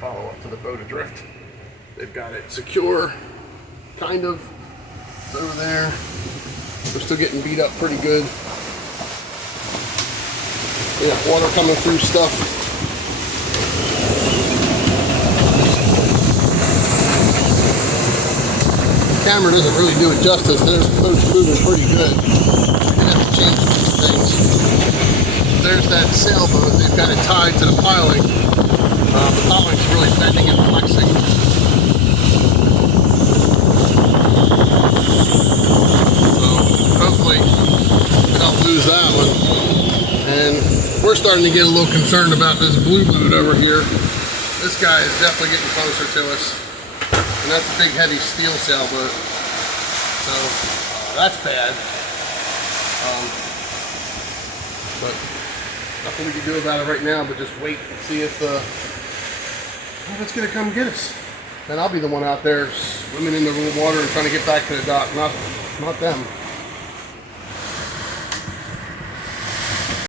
follow up to the boat adrift. They've got it secure, kind of. It's over there. We're still getting beat up pretty good. We got water coming through stuff. The camera doesn't really do it justice. There's the boat's moving pretty good. We're gonna have to change these things. There's that sailboat. They've got it tied to the piling. The piling's really bending and flexing. So hopefully we don't lose that one. And we're starting to get a little concerned about this blue boot over here. This guy is definitely getting closer to us. And that's a big heavy steel sailboat. So that's bad. But nothing we can do about it right now but just wait and see if it's gonna come get us. Then I'll be the one out there swimming in the water and trying to get back to the dock, not them.